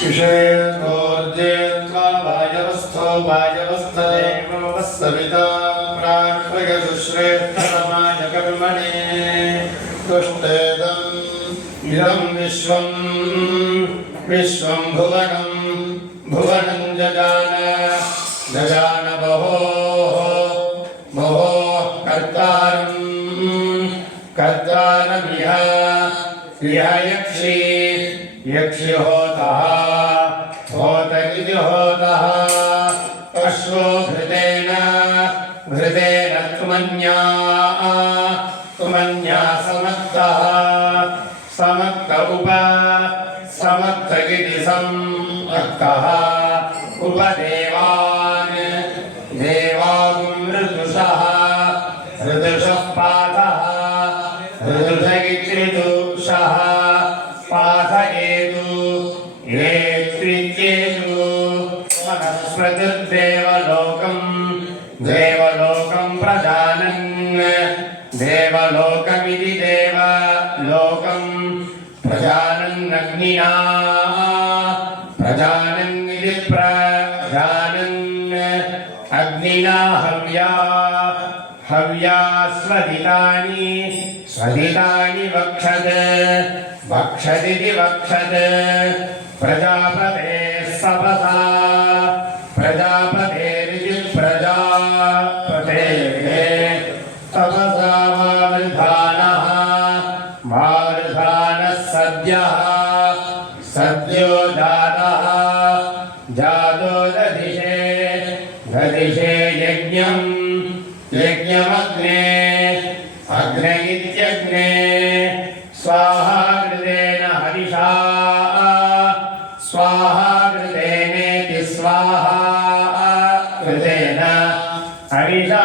विषयेन्द्रोर्जेन्द्वा वायवस्थो वायवस्थदेववस्सविता प्राक्ष्वयसुश्रेष्ठतमाय कर्मणे तुष्टेदम् इदं विश्वं भुवनं जजान बहोः कर्तारमिह यक्षि होतः इति होतः अश्वो घृतेन तुमन्या समक्त इति समक्तः उपदेवान् देवागुमृदुषः पाठः ऋतुषः पाठयेतु ये त्रित्येतु देवलोकं प्रजानन् देवलोकमिति देवलोकं प्रजानन्नग्निना प्रजानन्निति प्रजानन् अग्निना हव्या स्वदितानि वक्षदिति वक्षद प्रजापते सपसा प्रजापतेरिति प्रजापतेः तपसा वावृधानः सद्यो जातो दधिषे यज्ञमग्ने अग्ने इत्यग्ने स्वाहा कृतेन हरिषा स्वाहा कृतेनेति स्वाहा कृतेन हरिषा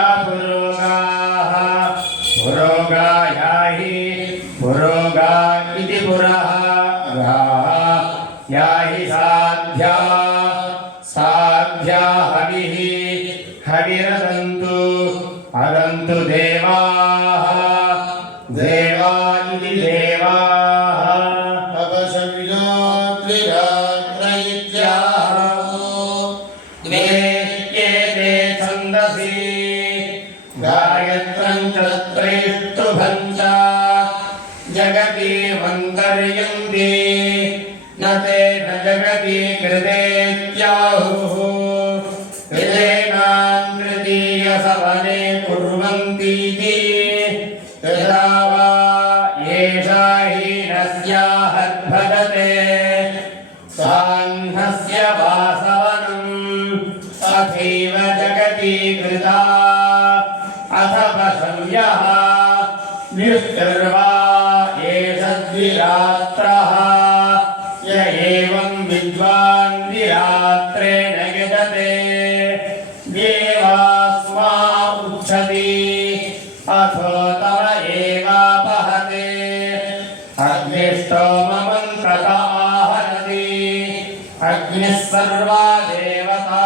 पुरोगा इति पुरः याहि साध्या हविरदन्तु अदन्तु देवाः इति देवाः अपशव्योद्विरात्र इत्याहो द्वेत्येते छन्दसि गायत्रं च त्रैष्टुभं च जगति मन्तर्यन्ति न ते न जगति कृतेत्याहुः तृतीयसवने कुर्वन्तीति तथा वा एषा हीनस्याहद्भजते साह्नस्य वासवनम् अथैव जगति कृता अथ पशव्यः व्युष्टिर्वा एषद्विरात्रः य एवं विद्वान् विरात्रेण यजते देवास्मा उच्छति अथो तव एवापहते अग्निष्टोममन्त्रत आहरति अग्निः सर्वा देवता